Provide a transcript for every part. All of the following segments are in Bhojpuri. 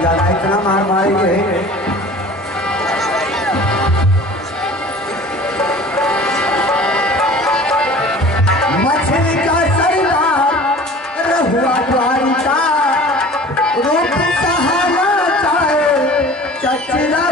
ज्यादा इतना मार मारेंगे। मछली का सरदार रहुआ द्वारिका रूप सहारा चाहे चचरा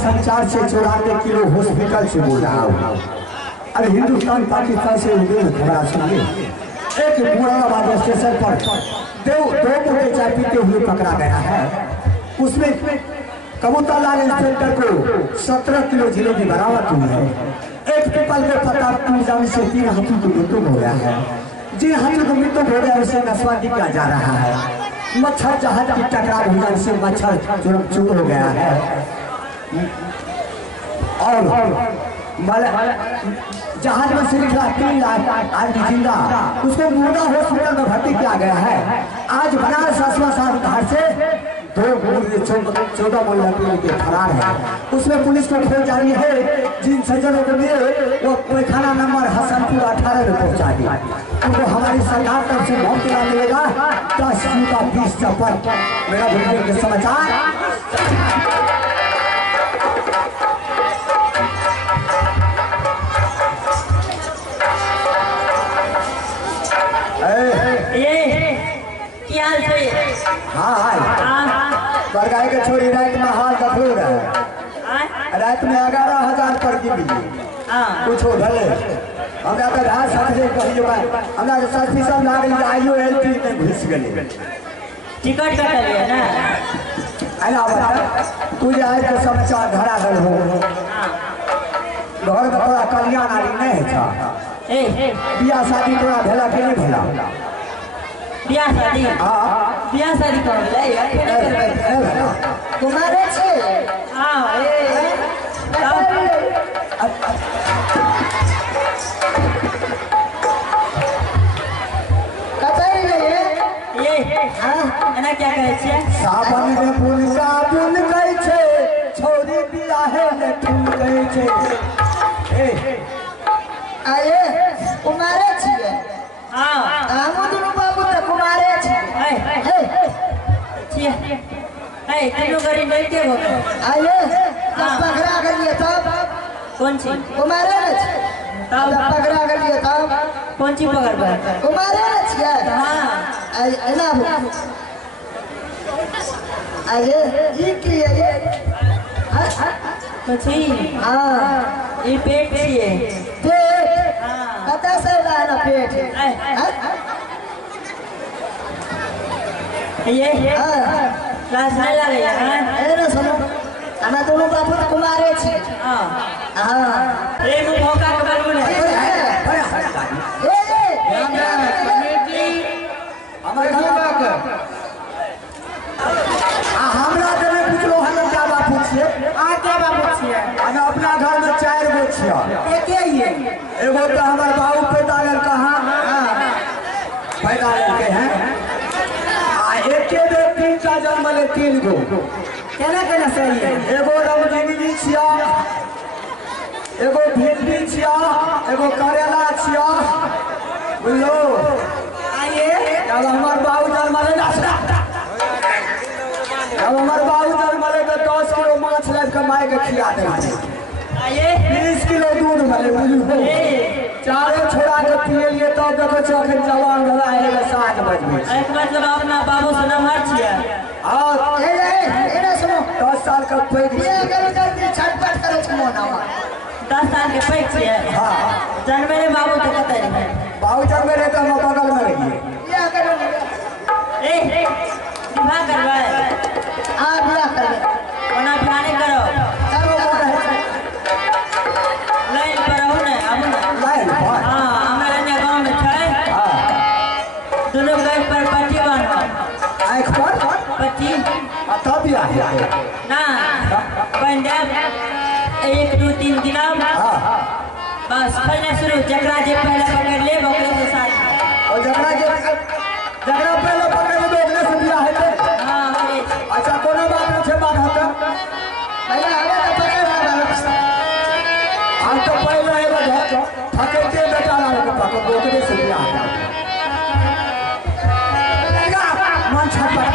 संचार से 94 किलो हॉस्पिटल से बोल रहा हूँ। अरे हिंदुस्तान पाकिस्तान से खबरा सुनिए। एक मुरादाबाद स्टेशन पर दो मुर्गे चाय पीते हुए पकड़ा गया है। उसमें कबूतरलाल इंस्पेक्टर को 17 किलो जिलेबी बरामद हुई है। एक पीपल के पत्ता टूट जाने से 3 हाथी की मृत्यु हो गया है। जिन हाथी को मृत्यु हो गया उसे नस्वादी किया जा रहा है। मच्छर जहाज की टकराव हो जाने से मच्छर चूर हो गया है और जहाज में से निकला 3 लाख आदमी जिंदा, उसको मुर्गा हॉस्पिटल में भर्ती किया गया है। आज बनारस घाट से 14 मुल्ला के फरार है। उसमें पुलिस को खोज जारी है। जिन सज्जनों को मिले वो पैखाना नंबर हसनपुर 18 में पहुंचा दिया। उनको हमारी सरकार तरफ से बहुत इनाम मिलेगा 10 का 20 चप्पल। मेरा बुजुर्ग के समाचार बरगाई के छोड़ी रात में हाल दफूर है। रात में 11,000 पर की मिली कुछ हो भले हमरा तो घास हटे कहियो हमरा तो साथी सब लाग आईओ एलपी में घुस गेले टिकट कटा लिया ना अरे बता तू जे आज के समाचार धरा गल हो घर में तोरा कल्याण आदि नहीं था ए बियाह शादी तोरा भेला कि नहीं भेला बियाह शादी हाँ बियाह शादी कर ले तुम्हारे छे हां कतई ये एना क्या कहै छै सावन में फूल का फूल गई छे छोरी बियाहे ने फूल गई छे आये कुमारे छिए हां हमो दुनु बाबू त कुमारे छिए छिए तीनों गरी नहीं के हो आये पकड़ा गलिए तब कौन सी कुमारे न छिए तब पकड़ा गलिए तब कौन सी पकड़बा कुमारे न छिए हां एना आये ई की है कथी हां ई पेट छिए पेट हां कता से लाना पेट ये हां क्लास नहीं लगे हां ए रे सुनो हमें दोनों बाबू त कुमारे छी हां हां ए मु भौका के बोलबो ने हमारे घर का हमरा जे में पूछलो हम क्या बात पूछिए क्या बाबू छिए हम अपना घर में 4 गो छिया एके ये एगो तो हमार बाबू पैदा गल कहां पैदा के हैं आ एके दे 3टा जन्म ले 3 गो केना केना सही है एगो रमजीनी छिया एगो भिंडी छिया एगो करेला छिया बुझलो आइए जब हमार बाबू जन्म ले जब हमार बाबू जन्म ले तो 10 किलो माछ लाद के माय के खिया दे आइए 20 किलो दूध भले बुझलो चारों छोड़ा के पिए लिए तब देखो चोखे जवान भला है 7 बजे एक मतलब अपना बाबू से नमहर छिए और ए रे सुनो 10 साल का पैग ये कर जल्दी छटपट करे छ मोना 10 साल के पैक छिए हां जन्मे रे बाबू तो कतई है बाबू जन्म रहे तो हम बगल में रहिए ये कर ए विवाह करवा आ बिया कर ओना बिहाने करो लाइन पर हो ने अब ना लाइन पर हां हमरा ने गांव में छै हां दोनों गए पर पट्टी बांधो आंख पर पट्टी तब भी आ गया ना बन दे 1 2 3 दिन हां बस पहले शुरू जकरा जे पहले पकड़ ले ओकरे से साथ और जगरा पहले पकड़ ले ओकरे से बियाह है हां ओकरे अच्छा कोनो बात नहीं छै बात होता पहले हमें तो पकड़ रहा हम तो पहले एगो घर ठकेते बेटा लाल के पकड़ ओकरे से बियाह है मन छटपट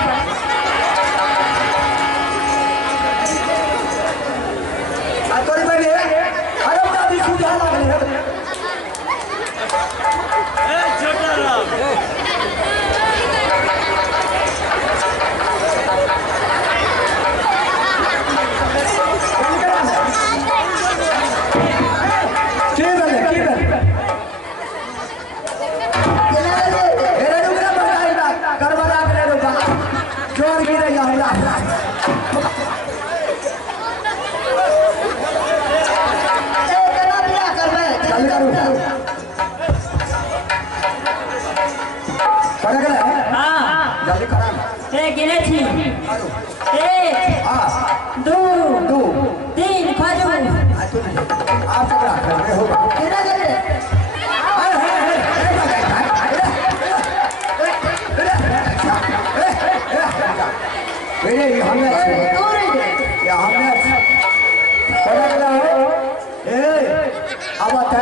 आ तोरी बने अरे दादी सुझा लागल है गिने थी 1 2 3 खाजू आप सब रख रहे हो कितना करे ये हमने ये हमने पता चला हो अब आता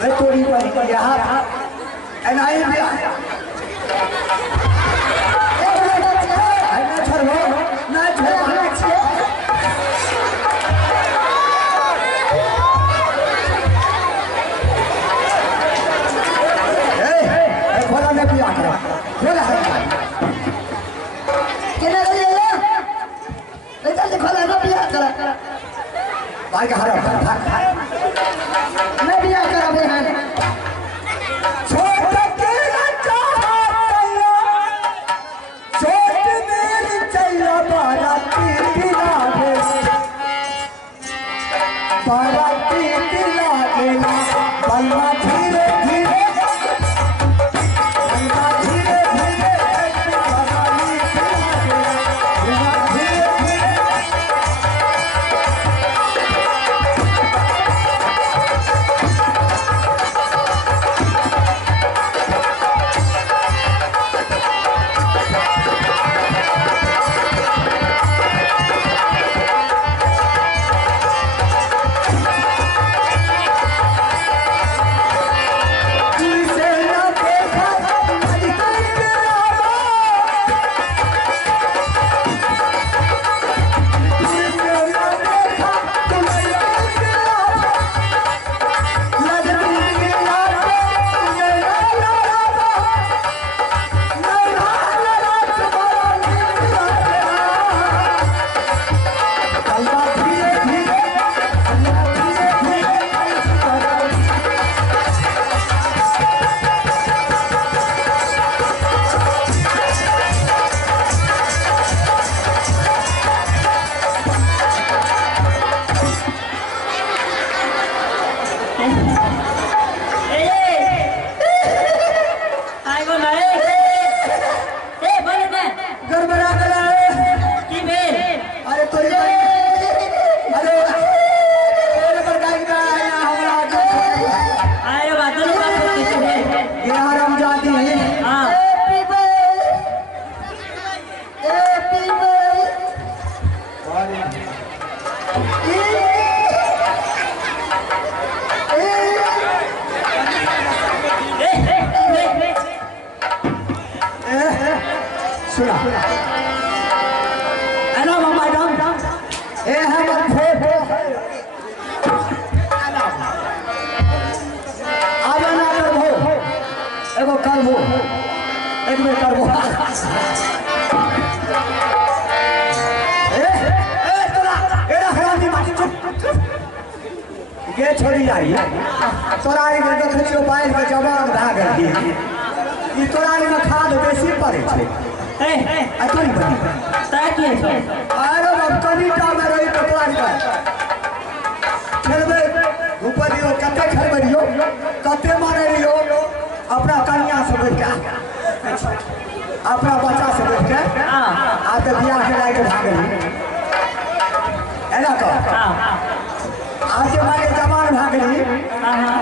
मैं तोरी पर यहाँ एनआई भी आया ना छोड़ो ना छोड़ो खोला में भी आया खोला कितना करे ले ऐसा से खोला ना बिया करा भाई का हरा मैं सुना एना मैडम ए हमर फोटो आजा ना करबो एगो करबो एक बेर करबो ए तोरा एरा हरामी माटी चुप के छोड़ी आई तोरा ई देखे छियो बाइल के जवान भाग गई ई तोरा में खाद बेसी पड़े छे ए अतरी बनी ताय के छो अरे बाप कनीटा में रही तो तोरा का खेलबे ऊपर दियो कते खेलबे दियो कते मारे दियो अपना कन्या से बैठ के अपना बच्चा से बैठ के हां आ तो बियाह के लायक भाग गई एना को हां आज मारे जवान भाग गई हां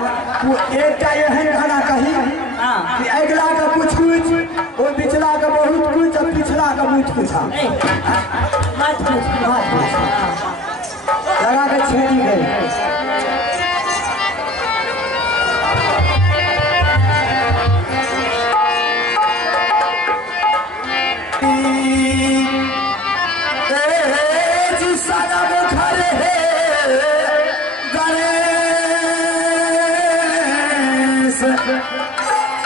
वो एकटा एहन गाना कही हां कि अगला का कुछ वो पिछला का बहुत कुछ और पिछला का बहुत कुछ ए मत पूछ लगा के छेड़ी गई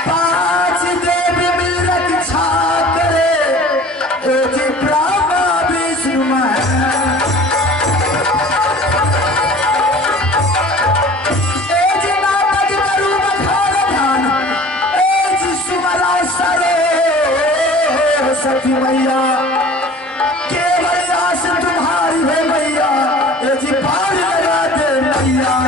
पांच देवी मिल रक्षा करे जी ब्रह्मा विष्णु जी नाटक करू बखान ध्यान जी सुमरा सरे सती मैया केवल आस तुम्हारी है मैया जी पार लगा दे मैया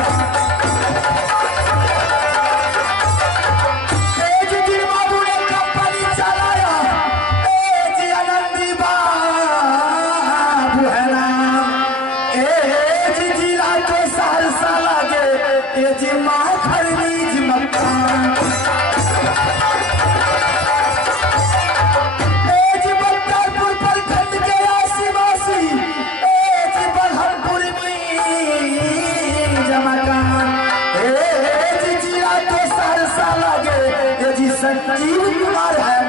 संजीव कुमार है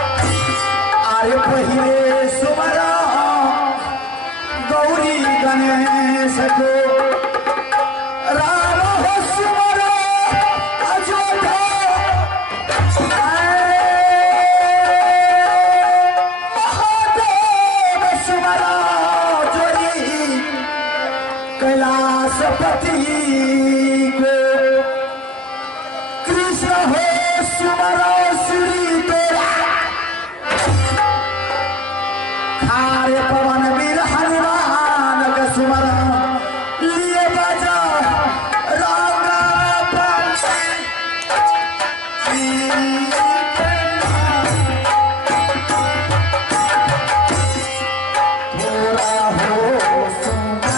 आरे पहिले सुमरा गौरी गणेश को राम हो सुमरा अयोध्या महादेव सुमरा जोड़ी कैलाशपति सुमरा श्री तेरा खारे पवन वीर हनुमान का सुमरा लिए बजा रागा थोड़ा हो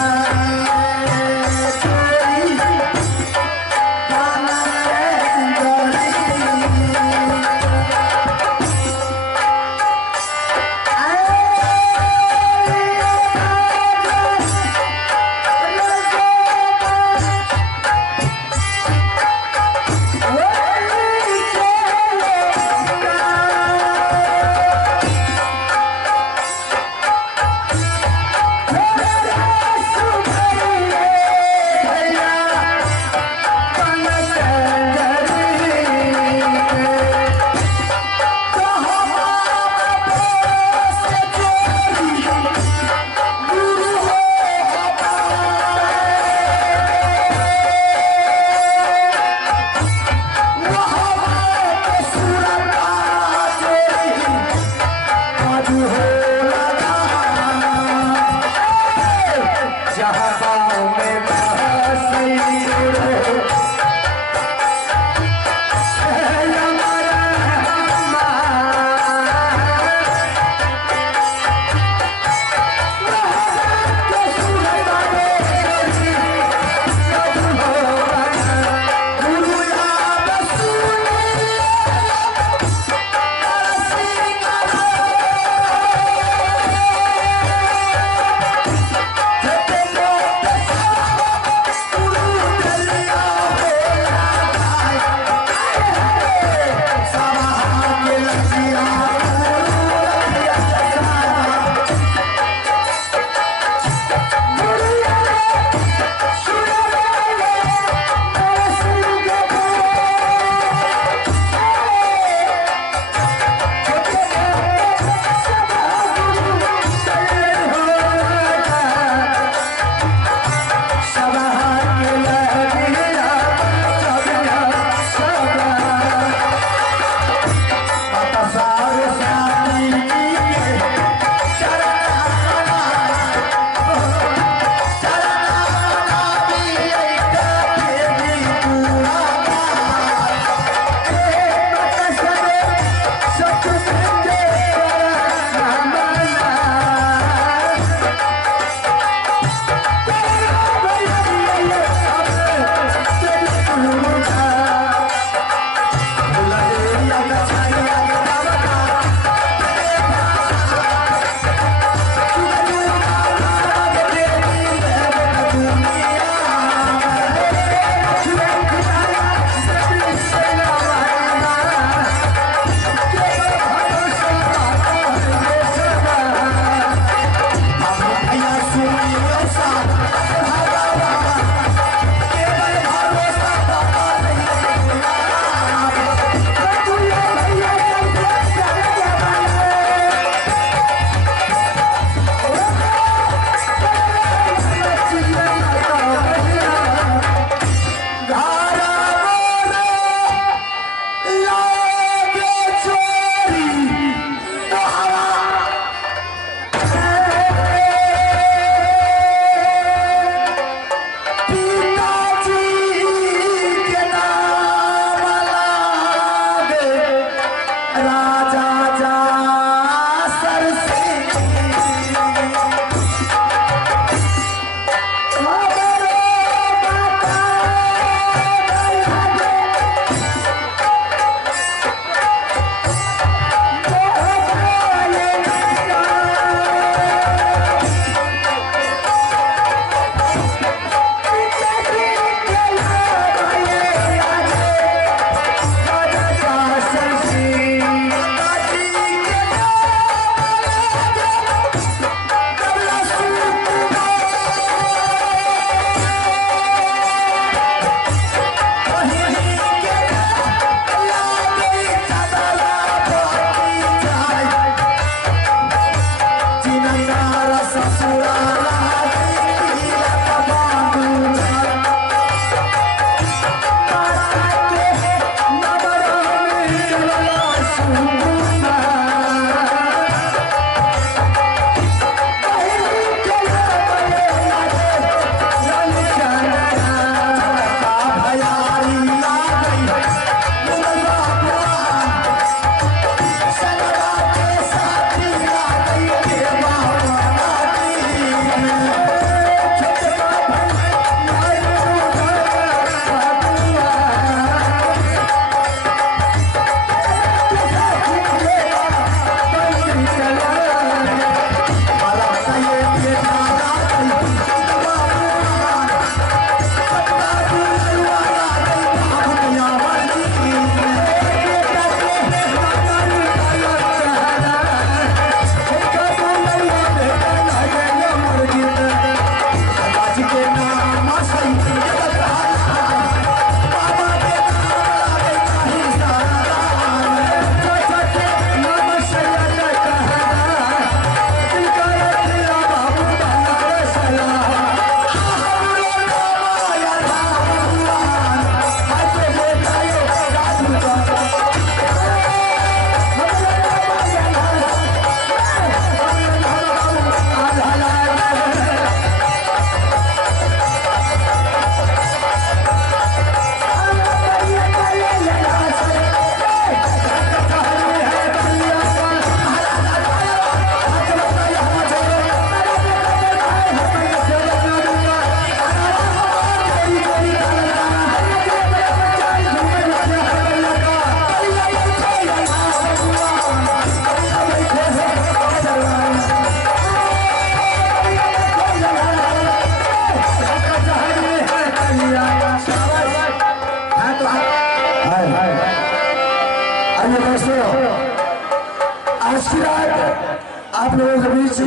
आज की रात आप लोगों के बीच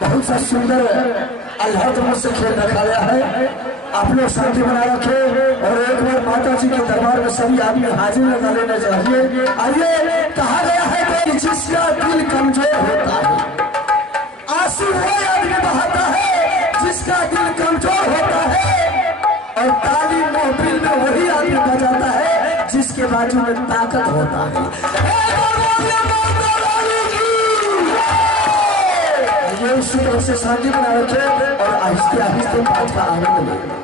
बहुत सा सुंदर अल्लाह तरफ से खेल रखा गया है। आप लोग शांति बनाए रखे और एक बार माता जी के दरबार में सभी आदमी हाजिर लगा लेना चाहिए। आइए, कहा गया है कि जिसका दिल कमजोर होता है आंसू वो आदमी बहाता है जिसका दिल कमजोर होता है, और ताली महफिल में वही आदमी बजाता है जिसके बाजू में ताकत होता है। ये उसी तरह से शांति बनाए रखे और आहिस्ते आहिस्ते बात का आनंद लें।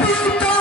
पीता